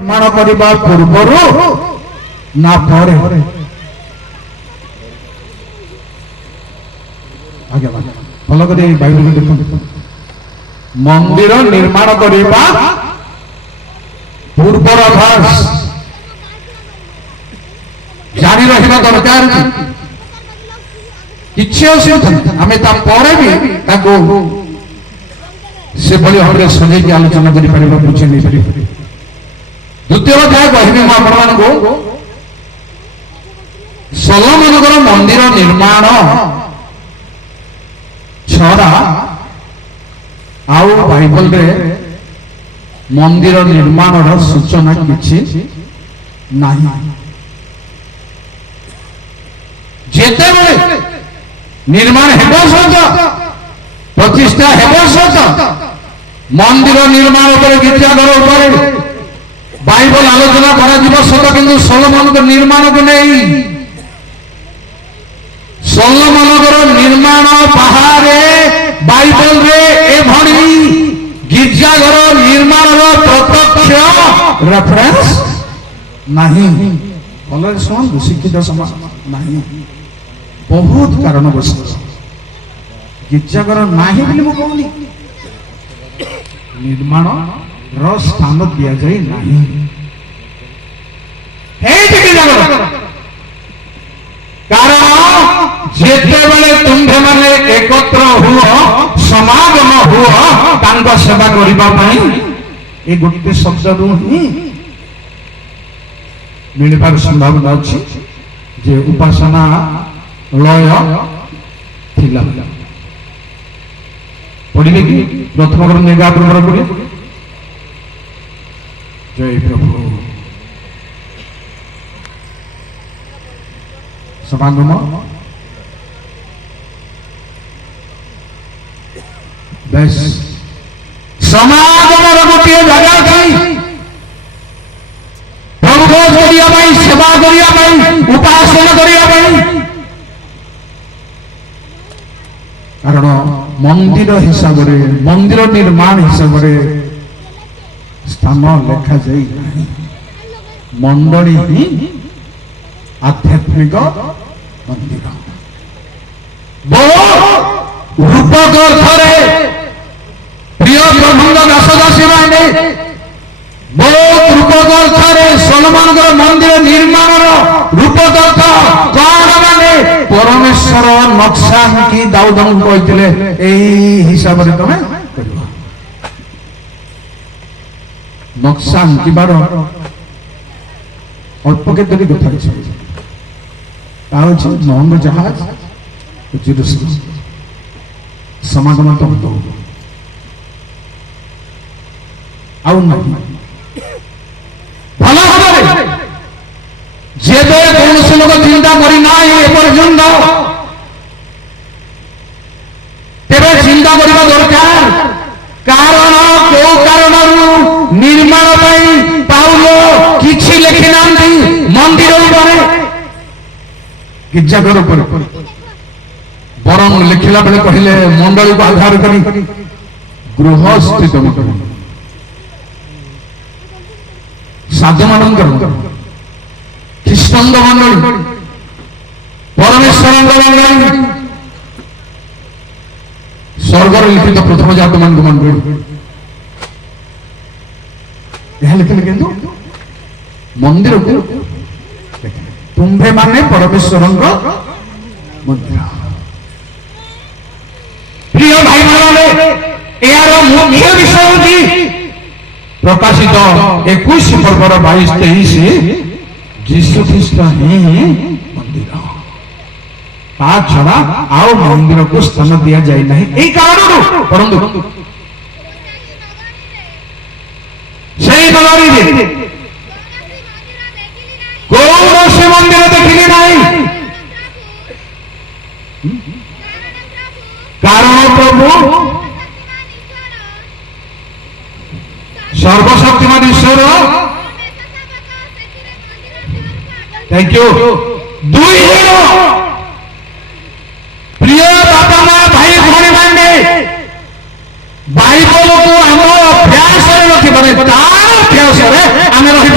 निर्माण करने पूर्व ना पर भल कर बाइबल देख मंदिर निर्माण करने पूर्वर अभ्यास जारी रहा दरकार किसी असुविधा आम भी से भाई भाव में सजैक आलोचना कर बुझे नहीं पार। द्वितीय अध्याय कहबी मुझे सलोमन मंदिर निर्माण छड़ा आउ बाइबल रे मंदिर निर्माण सूचना किछि नाही। जेते बेले निर्माण हेबो सज प्रतिष्ठा हेबो सज मंदिर निर्माण पर गिरजाघर उपर बाइबल आलोचना करा सत किंतु सलोमन को निर्माण को नहीं सलोमन निर्माण बाहरे बाइबल रे एभली गिरजाघर निर्माण प्रत्यक्ष रेफरेंस नहीं। भले शुणु शिक्षित समाज नहीं बहुत कारण बस गिरजाघर नहीं बोली मु कहूनी निर्माण स्थान दि जाए नहीं कारण जेतेबेले तुम्भे माने एकत्र हुओ समागम हुओ तांको सेवा करिबा पई ए गोटे शब्द रु ही मिलबार संभावना अछि जे उपासना लय थिला पढ़िले कि प्रथम ग्रंथ निगा प्रवर करे जय प्रभु समागम बस समागम गोटे जगह थी प्रभु सेवा करने उपासना करने कारण मंदिर हिसाब से मंदिर निर्माण हिसाब से स्थान लेखा जाए मंडली ही आध्यात्मिक मंदिर रूपक अर्थरे प्रिय प्रबंध दासदासी मैंने बहुत रूपक अर्थरे सलोमन मंदिर निर्माण रूपक अर्थ कौन माने परमेश्वर नक्शा की दाऊद कहते हिसाब से तुम नक्शा आंकिबार अल्प केतोटी कथा महंग जहाज समागम तो आउ नहीं भला भाव जेबे कौन लोग चिंता करना एपर्यंत तेरे चिंता करने दरकार कारण क्यों कारण निर्माण पाउल किछि लिखि ना मंदिर गिरजाघर बरं लिखला बेले कहले मंडली को आधार करी गृह स्थित साधु मान ख्रीष्टान मंडली परमेश्वर मंडली स्वर्गर लिखित प्रथम जात मंडली लिखले किंतु मंदिर को तुम्भे माने परमेश्वर मंदिर प्रिय भाई माने यार मुख्य विषय होती प्रकाशित 21 पर्वर 22-23 जीशु ख्रीस्ट ही मंदिर ता छड़ा आओ मंदिर को स्थान दिया जाए नहीं यही कारण परंतु सही नगरी कौन से मंदिर देखिली नहीं कारण प्रभु सर्वशक्तिमान ईश्वर थैंक यू दुई प्रिय बापा माँ भाई भाई मैंने बाइबल को आम अभ्यास रखिबार अभ्यास आम रही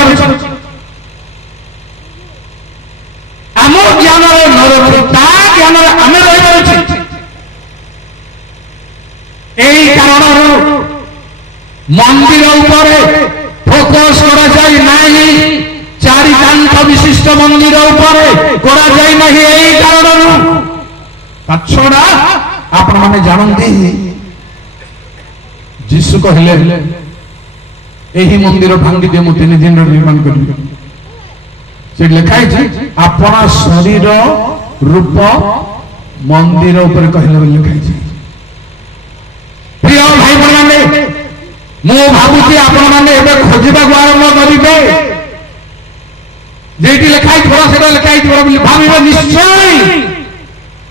ଆମ ଜ୍ଞାନରେ ନ ରହି ତା ଜ୍ଞାନରେ ଆମେ ରହିପାରୁଛେ। এই কারণରୁ ମନ୍ଦିର ଉପରେ ଫୋକସ କରାଯାଇ ନାହିଁ, ଚାରି କାନ୍ଥ ବିଶିଷ୍ଟ ମନ୍ଦିର ଉପରେ କରାଯାଇ ନାହିଁ এই କାରଣରୁ। ତାଛଡ଼ା ଆପଣମାନେ ଜାଣନ୍ତି ଯୀଶୁ କହିଲେ ଏହି ମନ୍ଦିର ଭାଙ୍ଗି ଦିଅ, ମୁଁ 3 ଦିନରେ ନିର୍ମାଣ କରିବି। ସେଠି ଲେଖା ହେଇଛି ଆପଣ ଶରୀର ରୂପ ମନ୍ଦିର ଉପରେ କହିଲେ ବୋଲି ଲେଖା ହେଇଛି। প্রিয় ভাই বোনମାନେ, ମୁଁ ଭାବୁଛି ଆପଣମାନେ ଏବେ ଖୋଜିବାକୁ ଆରମ୍ଭ କରିବେ। যেটি লেখা ହେଇଥିବ ସେଟା ଲେଖା ହେଇଥିବ ବୋଲି ଭାବିବେ ନିଶ୍ଚୟ।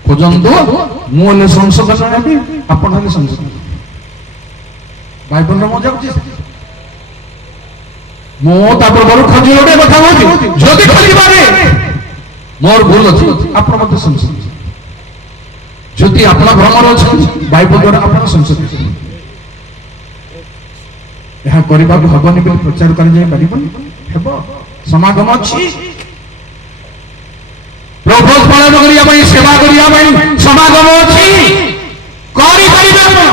ଖୋଜନ୍ତୁ, ମୁଁ ହେଲେ ସଂଶୋଧନ ନେବି, ଆପଣ ହେଲେ ସଂଶୋଧନ। ବାଇବଲରେ ମୁଁ ଯାଉଛି, ମୁଁ ତା ପୂର୍ବରୁ ଖୋଜି ଗୋଟେ କଥା କହୁଛି, ଯଦି ଖୋଜିବାରେ ମୋର ଭୁଲ ଅଛି ଆପଣ ମୋତେ ସଂଶୋଧନ। ଯଦି ଆପଣ ଭ୍ରମରେ ଅଛନ୍ତି ବାଇବଲ ଦ୍ୱାରା ଆପଣ ସଂଶୋଧିତ। ଏହା କରିବାକୁ ହବନି ବୋଲି ପ୍ରଚାର କରାଯାଇ ପାରିବନି, ହେବ। ସମାଗମ ଅଛି, ପ୍ରଭୁ ପାଳନ କରିବା ପାଇଁ, ସେବା କରିବା ପାଇଁ ସମାଗମ ଅଛି, କରିପାରିବେ ଆପଣ।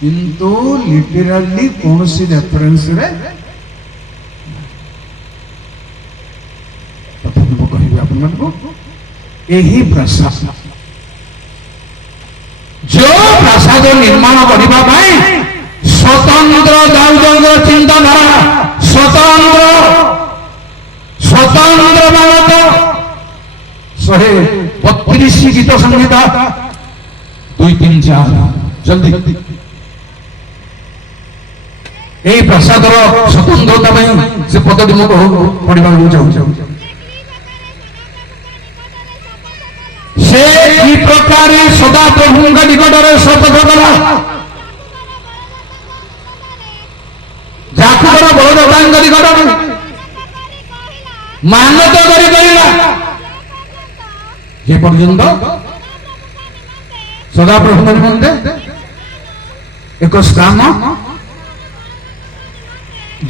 କିନ୍ତୁ ଲିଟେରାଲି କୌଣସି ରେଫରେନ୍ସରେ ମୁଁ କହିବି ଆପଣମାନଙ୍କୁ, ଏହି ପ୍ରାସାଦ ଯେଉଁ ପ୍ରାସାଦ ନିର୍ମାଣ କରିବା ପାଇଁ ସ୍ୱତନ୍ତ୍ର ଦାଉଦଙ୍କର ଚିନ୍ତାଧାରା, ସ୍ୱତନ୍ତ୍ର ଭାରତ 132 ଗୀତ ସଂହିତା 2, 3, 4 ଜଲ୍ଦି এই ପ୍ରାସାଦର ସ୍ୱତନ୍ତ୍ରତା ପାଇଁ ସେ ପଦଟି ମୁଁ ପଢିବାକୁ ଚାହୁଁଛି। ସେ କି ପ୍ରକାର ସଦା ପ୍ରଭୁଙ୍କ ନିକଟରେ ଶପଥ କଲା, ଯାକୁବର ବଳଦାଙ୍କ ନିକଟରେ ମାନତ କରି କହିଲା, ଯେ ପର୍ଯ୍ୟନ୍ତ ସଦାପ୍ରଭୁଙ୍କ ନିମନ୍ତେ ଏକ ସ୍ଥାନ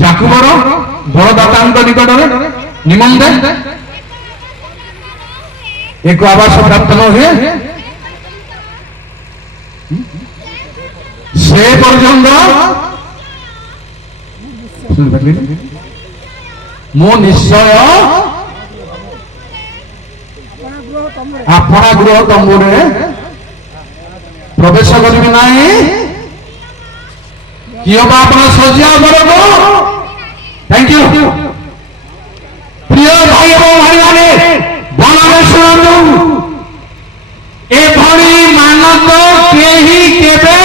ଯାକୁବର ବଳଦାତାଙ୍କ ନିକଟରେ ନିମନ୍ତେ ଏକ ଆବାସ ପ୍ରାପ୍ତ ନ ହୁଏ ସେ ପର୍ଯ୍ୟନ୍ତ ମୁଁ ନିଶ୍ଚୟ ଆପଣା ଗୃହ ତମ୍ବୁରେ ପ୍ରବେଶ କରିବି ନାହିଁ। କିଏ ବା ଆପଣ ସଜ୍ଜା କରବ। Thank you. প্রিয় ভাই এবং ভাইମାନେ, বলরে শুଣନ୍ତୁ, এভଳି ମାନକ କେହି କେବେ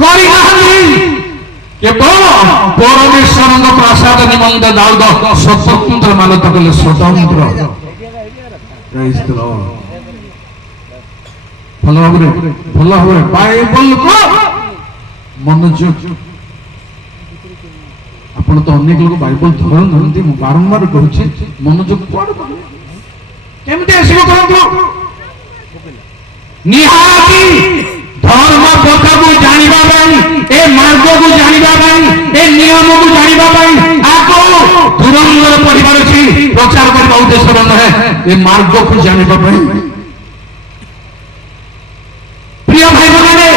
କରିନାହାନ୍ତି। କେବଳ ପରମେଶ୍ୱରଙ୍କ ପ୍ରାସାଦ ନିମନ୍ତେ ଦାଉଦ ସ୍ୱତନ୍ତ୍ର ମାନତ କଲେ, ସ୍ୱତନ୍ତ୍ର। ଭଲ ଭାବରେ ବାଇବଲକୁ ମନୋଯୋଗ। ଆପଣ ତ ଅନେକ ଲୋକ ବାଇବଲ ଧରୁନାହାନ୍ତି, ମୁଁ ବାରମ୍ବାର କହୁଛି ମନୋଯୋଗ କୁଆଡେ କରିବେ, କେମିତି ଆସିବ କରନ୍ତୁ। ନିହାତି ଧର୍ମ ପଥକୁ ଜାଣିବା ପାଇଁ, ଏ ମାର୍ଗକୁ ଜାଣିବା ପାଇଁ, ଏ ନିୟମକୁ ଜାଣିବା ପାଇଁ ଆଗକୁ ଧୁରନ୍ଧର ପଢିବାର ଅଛି, ପ୍ରଚାର କରିବା ଉଦ୍ଦେଶ୍ୟର ନୁହେଁ, ଏ ମାର୍ଗକୁ ଜାଣିବା ପାଇଁ। ପ୍ରିୟ ଭାଇମାନେ,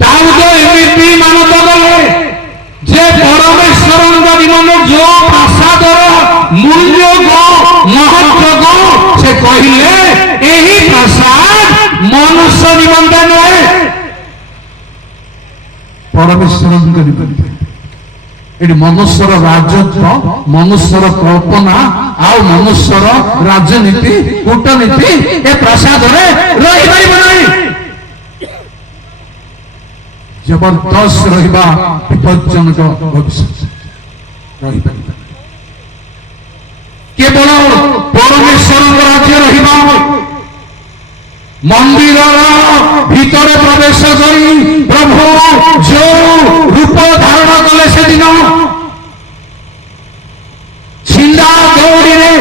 ଦାଉଦ ଏମିତି ମାନତ କଲେ ଯେ ପରମେଶ୍ୱରଙ୍କ ନିମନ୍ତେ ଯେଉଁ ପ୍ରାସାଦର ମୂଲ୍ୟକୁ, ମହତ୍ତ୍ୱକୁ ସେ କହିଲେ, ଏହି ପ୍ରାସାଦ ମନୁଷ୍ୟ ନିମନ୍ତେ ନୁହେଁ, ପରମେଶ୍ୱରଙ୍କ ନିମନ୍ତେ। ଏଠି ମନୁଷ୍ୟର ରାଜତ୍ୱ, ମନୁଷ୍ୟର କଳ୍ପନା ଆଉ ମନୁଷ୍ୟର ରାଜନୀତି, କୂଟନୀତି ଏ ପ୍ରାସାଦରେ ରହିପାରିବ ନାହିଁ। ଜବରଦସ୍ତ ରହିବା ବିପଜ୍ଜନକ ଭବିଷ୍ୟତ ରହିପାରିବ। କେବଳ ପରମେଶ୍ୱରଙ୍କ ରାଜ୍ୟ ରହିବ। ମନ୍ଦିରର ଭିତରେ ପ୍ରବେଶ କରି ପ୍ରଭୁ ଯେଉଁ ରୂପ ଧାରଣ କଲେ ସେଦିନ, ଛିଣ୍ଡା ଦଉଡ଼ିରେ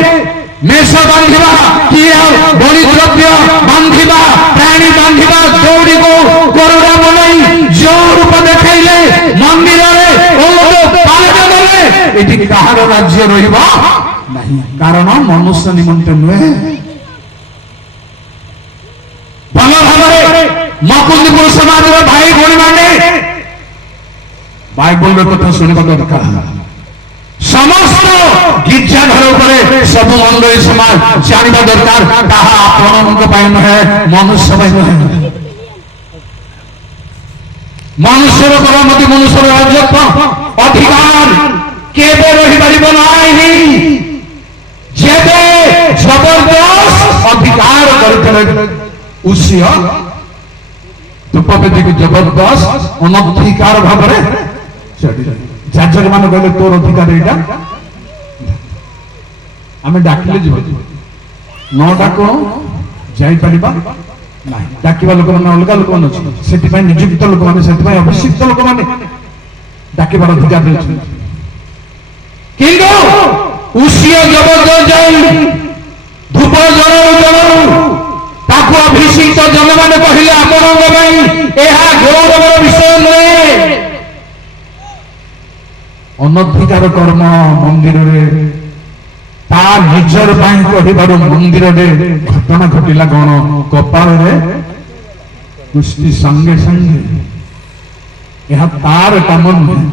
ମେଷ ବାନ୍ଧିବା, କିଏ ବଳିଦ୍ରବ୍ୟ ବାନ୍ଧିବା, ପ୍ରାଣୀ ବାନ୍ଧିବା ଦଉଡ଼ିକୁ ଗରୁଡ଼ା ବନାଇ ଯେଉଁ ରୂପ ଦେଖାଇଲେ, ମନ୍ଦିରରେ ପାଳନ କଲେ, এটি কাহার রাজ্য রহিব ନାହିଁ, কারণ মনুষ্য নিমন্তে নুহে। ভাল ভাবে মকুন্দপুর সমাজের ভাই ভଉଣୀ মানে বাইবেলের কথা শুনিবা দরকার। সমস্ত গির্জাঘর উপরে সব মন্ডলী সমাজ জানিবা দরকার, তাহা ଆପଣଙ୍କ ପାଇଁ ନୁହେଁ, ମନୁଷ୍ୟ ପାଇଁ ନୁହେଁ। ମନୁଷ୍ୟର କରମତି ମନୁଷ୍ୟର ରାଜତ୍ୱ ଅଧିକାର କେବେ ରହିପାରିବ ନାହିଁ। ଯେବେ ଜବରଦସ୍ତ ଅଧିକାର କରିଥିଲେ ଉଷିୟ ଧୂପବେଦୀକୁ ଜବରଦସ୍ତ ଅନଧିକାର ଭାବରେ ଯାଜକ ମାନେ କହିଲେ ତୋର ଅଧିକାର ଏଇଟା, ଆମେ ଡାକିଲେ ଯିବ, ନ ଡାକ ଯାଇପାରିବା ନାହିଁ। ଡାକିବା ଲୋକମାନେ ଅଲଗା ଲୋକମାନେ ଅଛନ୍ତି, ସେଥିପାଇଁ ନିଯୁକ୍ତ ଲୋକମାନେ, ସେଥିପାଇଁ ଅଭିଷିକ୍ତ ଲୋକମାନେ ଡାକିବାର ଅଧିକାର ଦେଇଛନ୍ତି। କିନ୍ତୁ ଉଷିୟ ଜବରଦସ୍ତ ଯାଇ ଧୂପ ଜଳାଉ ତାକୁ ଅଭିଷିକ୍ତ ଜନମାନେ କହିଲେ ଆପଣଙ୍କ ପାଇଁ ଏହା ଗୌରବର ବିଷୟ ନୁହେଁ। ଅନଧିକାର କର୍ମ ମନ୍ଦିରରେ ତା ନିଜର ପାଇଁ କହିବାରୁ ମନ୍ଦିରରେ ଘଟଣା ଘଟିଲା କଣ? କପାଳରେ କୁଷ୍ଟି ସଙ୍ଗେ ସଙ୍ଗେ। ଏହା ତାର କାମ ନୁହେଁ,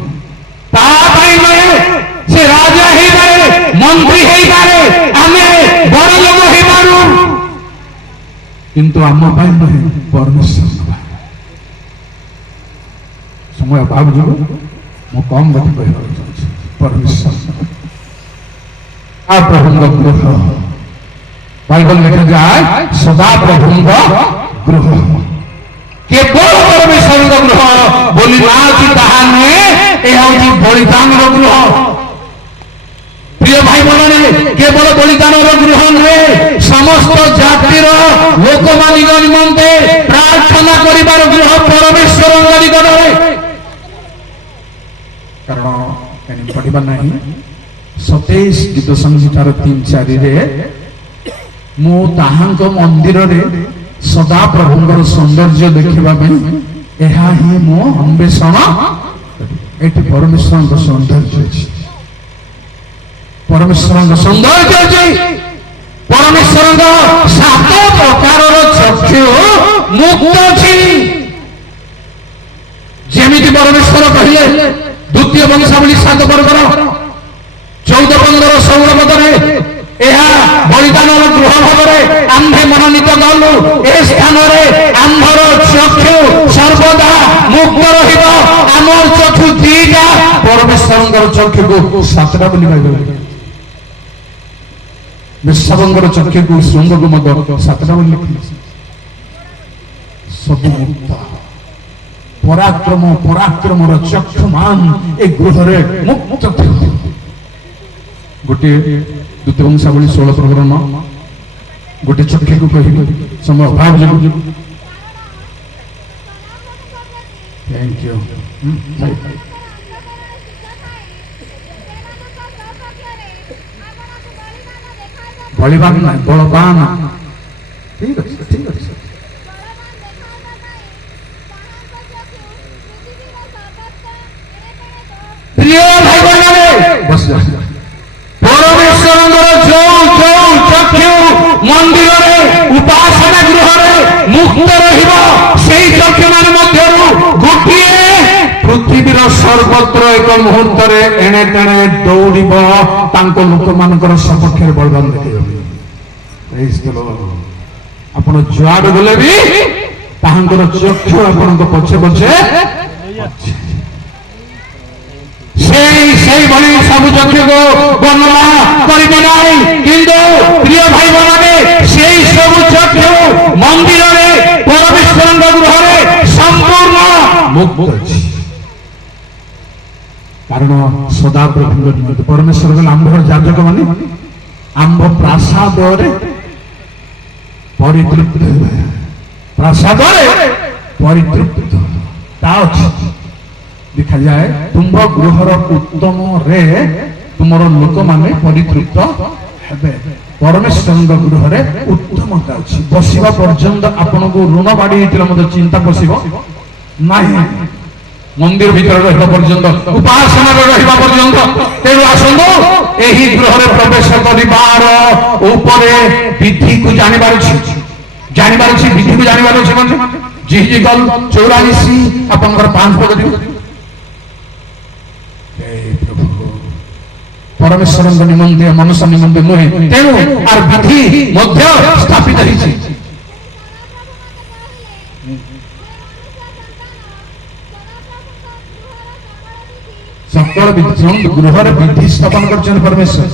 ତା ପାଇଁ ନୁହେଁ। ସେ ରାଜା ହେଇପାରେ, ମନ୍ତ୍ରୀ ହେଇପାରେ, ଆମେ ବଡ ଲୋକ ହେଇପାରୁ, କିନ୍ତୁ ଆମ ପାଇଁ ନୁହେଁ, ପରମେଶ୍ୱର ପାଇଁ। ସମୟ ଅଭାବ ଯୋଗୁଁ ମୁଁ କମ୍ କଥା କହିବାକୁ ଚାହୁଁଛି। ପରମେଶ୍ୱର ପ୍ରଭୁଙ୍କ ଗୃହ, ବାଇବଲ ଲେଖାଯାଏ ସଦା ପ୍ରଭୁଙ୍କ ଗୃହ। କେବଳ ପରମେଶ୍ୱରଙ୍କ ଗୃହ ବୋଲି ନା ଅଛି ତାହା ନୁହେଁ, ଏହା ହେଉଛି ବଳିଦାନର ଗୃହ। ପ୍ରିୟ ଭାଇ ଭଉଣୀ, କେବଳ ବଳିଦାନର ଗୃହ ନୁହେଁ, ସମସ୍ତ ଜାତିର ଲୋକମାନଙ୍କ ନିମନ୍ତେ ପ୍ରାର୍ଥନା କରିବାର ଗୃହ ପରମେଶ୍ୱରଙ୍କ ନିକଟରେ। କାରଣ ପଢିବା ନାହିଁ 27 ଗୀତ ସଂହିତାର 3-4ରେ ମୁଁ ତାହାଙ୍କ ମନ୍ଦିରରେ ସଦା ପ୍ରଭୁଙ୍କର ସୌନ୍ଦର୍ଯ୍ୟ ଦେଖିବା ପାଇଁ ଏହା ହିଁ ମୁଁ ଅନ୍ୱେଷଣ। ଏଠି ପରମେଶ୍ୱରଙ୍କ ସୌନ୍ଦର୍ଯ୍ୟ ଅଛି, ପରମେଶ୍ୱରଙ୍କ ସୌନ୍ଦର୍ଯ୍ୟ ଅଛି। ପରମେଶ୍ୱରଙ୍କ 7 ପ୍ରକାରର ଚକ୍ଷୁ ମୁକ୍ତ ଅଛି। ଯେମିତି ପରମେଶ୍ୱର କହିଲେ ଦ୍ୱିତୀୟ ବଂଶାବଳୀ 7 ବର୍ଗର 14-15 ଷୋଳପଦରେ, ଏହା ବଳିଦାନର ଗୃହ ଭାବରେ ଆମ୍ଭେ ମନୋନୀତ କଲୁ। ଏ ସ୍ଥାନରେ ଆମ୍ଭର ଚକ୍ଷୁ ସର୍ବଦା ମୁକ୍ତ ରହିବ। ଆମର ଚକ୍ଷୁ 2ଟା, ପରମେଶ୍ୱରଙ୍କର ଚକ୍ଷୁକୁ 7ଟା ବୋଲି କହିବେ। ବେଶ୍ୟାଙ୍କର ଚକ୍ଷୁକୁ ଶୃଙ୍ଗକୁ ମଧ୍ୟ 7ଟା ବୋଲି ଲେଖିଲେ। ସବୁ ମୁକ୍ତ। ପରାକ୍ରମର ଚକ୍ଷୁମାନ ଏ ଗୃହରେ ମୁକ୍ତ। ଗୋଟିଏ ଦ୍ୱିତୀୟ ବଂଶାବଳୀ 16 ପର୍ବର 9 ଗୋଟେ ଚକ୍ଷୁକୁ କହିବି, ସମୟ ଅଭାବ ଯୋଗୁଁ। Thank you. ବଳିବାନ ନାହିଁ, ବଳବାନ। ଠିକ ଅଛି, ଠିକ ଅଛି। ପ୍ରିୟ ଭାଇ ଭଉଣୀମାନେ, ପରମେଶ୍ୱରଙ୍କର ଯୋଉ ଚକ୍ଷୁ ମନ୍ଦିରରେ ଉପାସନା ଗୃହରେ ମୁକ୍ତ ରହିବ, ସେଇ ଚକ୍ଷୁ ମାନେ ମଧ୍ୟରୁ ଗୋଟିଏ ପୃଥିବୀର ସର୍ବତ୍ର ଏକ ମୁହୂର୍ତ୍ତରେ ଏଣେ ତେଣେ ଦୌଡ଼ିବ, ତାଙ୍କ ଲୋକମାନଙ୍କର ସପକ୍ଷରେ ବଳିଦାନ ଦେଖିବ। ଆପଣ ଯୁଆଡେ ଗଲେ ବି ତାହାଙ୍କର ଚକ୍ଷୁ ଆପଣଙ୍କ ପଛେ ପଛେ। ସେଇଭଳି ସବୁ ଚକ୍ଷୁକୁ ବର୍ଣ୍ଣନା କରିବେ ନାହିଁ, କିନ୍ତୁ ପ୍ରିୟ ଭାଇ ଭଉଣୀ, ସେଇ ସବୁ ଚକ୍ଷୁ ମନ୍ଦିରରେ ପରମେଶ୍ୱରଙ୍କ ଗୃହରେ ସମ୍ପୂର୍ଣ୍ଣ ମୁକ୍ତ ଅଛି। କାରଣ ସଦାପ୍ରଭୁଙ୍କ ନିମନ୍ତେ ପରମେଶ୍ୱର କହିଲେ ଆମ୍ଭର ଯାଜକ ମାନେ ଆମ୍ଭ ପ୍ରାସାଦରେ ପରିତୃପ୍ତ ହେବେ। ପ୍ରାସାଦରେ ପରିତୃପ୍ତ ତା ଅଛି ଦେଖାଯାଏ। ତୁମ୍ଭ ଗୃହର ଉତ୍ତମରେ ତୁମର ଲୋକମାନେ ପରିତୃପ୍ତ ହେବେ। ପରମେଶ୍ୱରଙ୍କ ଗୃହରେ ଉତ୍ତମତା ଅଛି। ବସିବା ପର୍ଯ୍ୟନ୍ତ ଆପଣଙ୍କୁ ଋଣ ବାଡି ହେଇଥିଲେ ମଧ୍ୟ ଚିନ୍ତା ପଶିବ ନାହିଁ। ମନ୍ଦିର ଭିତରେ ରହିବା ପର୍ଯ୍ୟନ୍ତ, ଉପାସନାରେ ରହିବା ପର୍ଯ୍ୟନ୍ତ तेणु आसतु यही गृह प्रवेश कर विधि को जानवर विधि को जानवर जी जी गल 84 आपंकर 5 पद परमेश्वर निमंते मनुष्य निमंते नुहे तेणु आर विधि स्थापित होती सकल गृह विधि स्थापन कर परमेश्वर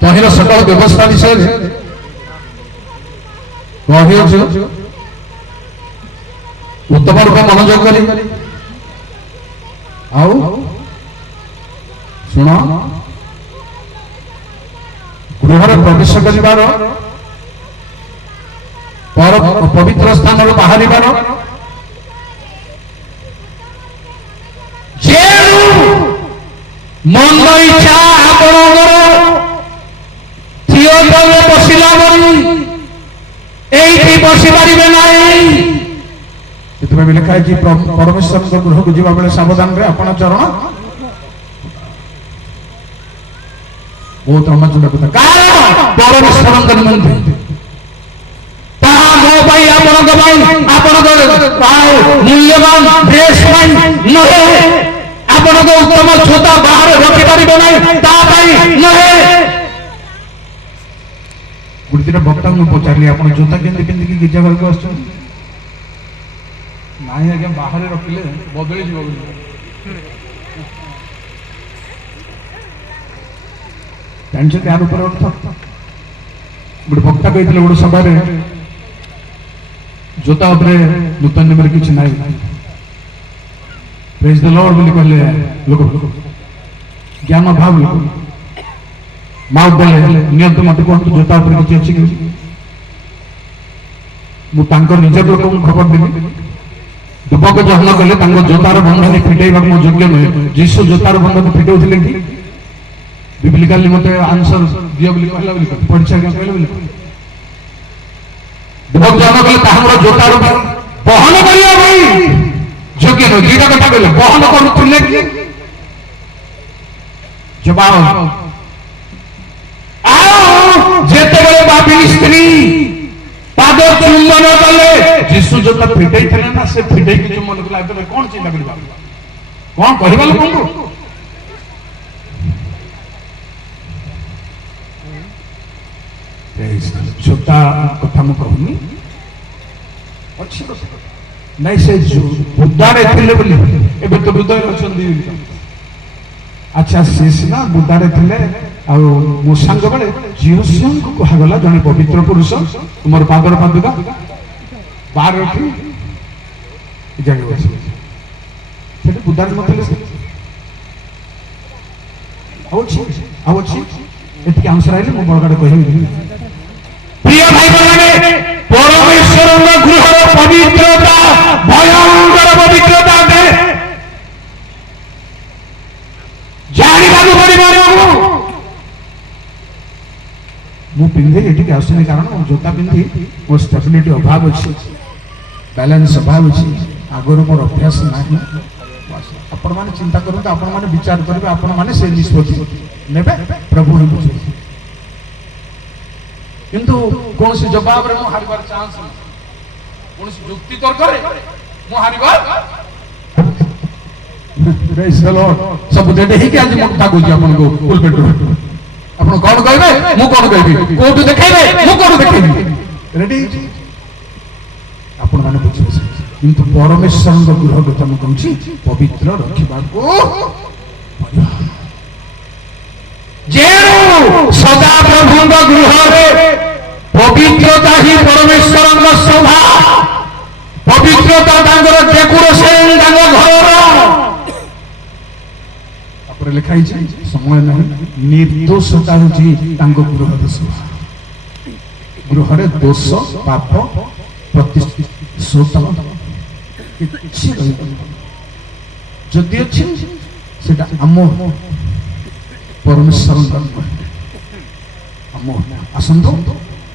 तहिर सकल व्यवस्था विषय उत्तम रूप मनोयोग कर शुण गृह प्रवेश कर पवित्र स्थान बाहर मन इच्छा थिएटर बसला बसी पारे ना लिखा है परमेश्वर गृह को जीवा बेले सावधान रे आपण चरण बहुत रोमांचक कथा कारण परमेश्वर निमंते मूल्यवान ड्रेस उत्तम जोता बाहर रखी पारे ना गोटे दिन बक्ता मुझे पचारि आप जोता के पिंधिक गिर्जा घर को आस आज्ञा बाहर रखिले बदली गोटे बक्ता कहते गोटे सभा जोता नूतन निम्न किसी ना प्रेज द लॉर्ड बोली कहले लोक ज्ञान भाव लोक माउथ देले नियंत्रण मत कहतु जोता किसी अच्छी मुझे निज लोक खबर देली दुबक जन्म कले जोतार बंधन फिटेवा मो योग्य नुहे जीशु जोतार बंधन फिटाऊे कि बिब्लिकली मत आंसर दियो बोली कहला बोली परीक्षा के कहले बोली दुबक जन्म कले जोतार बहन करिया भाई योग्य नुहे दीटा कथा कहले बहन करुले कि जवाब जेते बाबिनी स्त्री पाद चुंबन कले जीशु जोता फिटे ना से फिटे की चुंबन कला कौन चिंता करबा कौन कहबा लोक जोता कथा मु कहूनी अच्छी नहीं से बुद्धारे थिले बोली एबे तो बुद्धा अछंदी अच्छा से सिना बुद्धारे थिले आ मो संग बेले जीवसिंह को कहगला जने पवित्र पुरुष तुमर पादर पादुका बाहर रखी जगह बसी सेटे बुद्धारे मतले आवछि एति आंसर आइले मो बड़गाडे कहि प्रिय भाई बहने परमेश्वर गृह पवित्रता भयंकर पवित्रता दे जानिबानु परिवार मु पिंधे ये आसने कारण जोता पिंधि मोर स्टेबिलिटी अभाव अच्छी बैलेंस अभाव अच्छी आगर मोर अभ्यास ना आपण मैंने चिंता करूँ आपण मैंने विचार करेंगे आपण मैंने से निष्पत्ति ने प्रभु ने बुझे किंतु कौन से जवाब रे मु हारिबार चांस नहीं कौन से युक्ति तर्क रे मु हारिबार प्रेज द लॉर्ड सब देते ही कि आज मुक्ता को अपन को फुल पेट्रोल अपन कौन कहबे मु कौन कहबी कोट देखाइबे मु कौन देखाइबी रेडी अपन माने बुझिबे किंतु परमेश्वर गृह कथा मु कहूची पवित्र रखिबा को जेणु सदा प्रभु गृह रे पवित्रता ही परमेश्वर सभा पवित्रता तांगर डेकोरेशन तांग घर अपरे लिखाई समय नहीं निर्दोषता होची तांग गृह सभा गृह रे दोष पाप प्रतिशोध किछि जदि अछि सेटा आम परमेश्वर आम आसंतो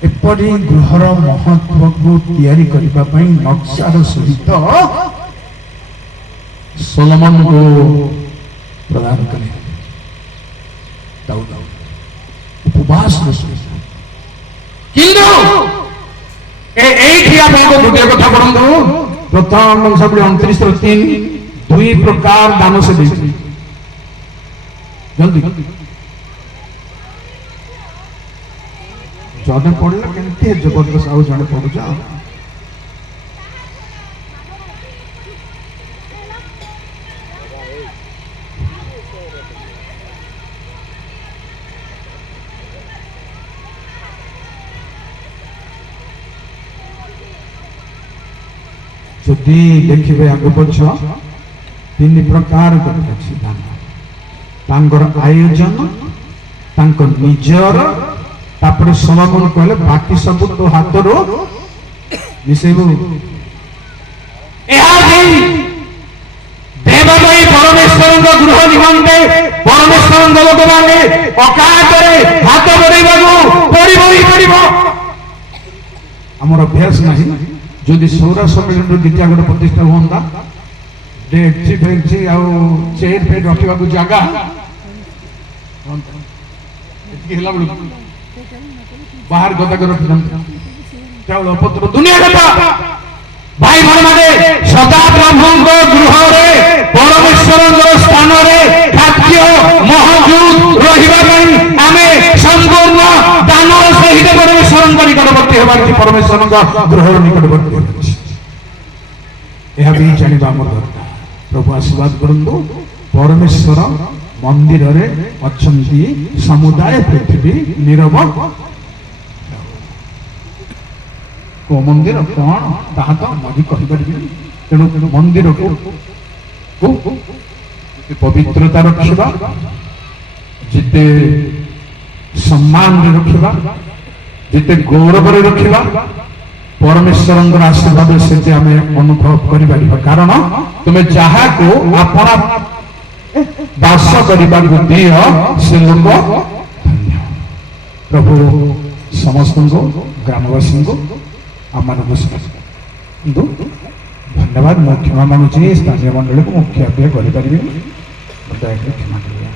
एपरी गृहर महत्व को तैयारी करबा पई नक्शार सहित सोलोमन को प्रथम वंशावली 29:3 दुई प्रकार दान से देती जल्दी जने पढ़ले केमती जबरदस्त आउ जने पढ़ुछ जदि देखिए आग पछ 3 प्रकार अछि दान तांकर आयोजन तांकर निजर तापर समापन कहले बाकी सब तो हाथरो मिसेबो एहा देई देवमयी परमेश्वर गृह निमंते परमेश्वर लोक माने अकातरे हाथ बढाइबागु पड़िबो हमर अभ्यास नाही जदि सौरा सम्मेलन द्वितीय गोटे प्रतिष्ठा हुआ डेक्ची फेक्ची आउ चेयर फेर रखा जगह बाहर गदा कर रखी चाउल पत्र दुनिया कथा भाई भाई माने सदा ब्रह्म गृह रे परमेश्वर स्थान रे खाद्य महजूद रहिबा पई आमे संपूर्ण दान सहित परमेश्वर निकटवर्ती हेबार परमेश्वर गृह निकटवर्ती यह भी जानिबा हमर दरकार प्रभु आशीर्वाद करंतु परमेश्वर मंदिर रे अछंती समुदाय पृथ्वी नीरव को मंदिर कौन ताहा तो मजी कहि परबी तेणु मंदिर को पवित्रता रखिबा जिते सम्मान रे रखिबा जिते गौरव रे रखिबा परमेश्वर आशीर्वाद से आमे अनुभव करि परिबा कारण तुमे जहा को अपना वास करबा को दियो से लोक धन्य प्रभु समस्त को ग्रामवासी को आमान को धन्यवाद। मैं क्षमा मांगुची स्थानीय मंडल को मुख्य अभ्यास करि परिबे दया क्षमा करिए।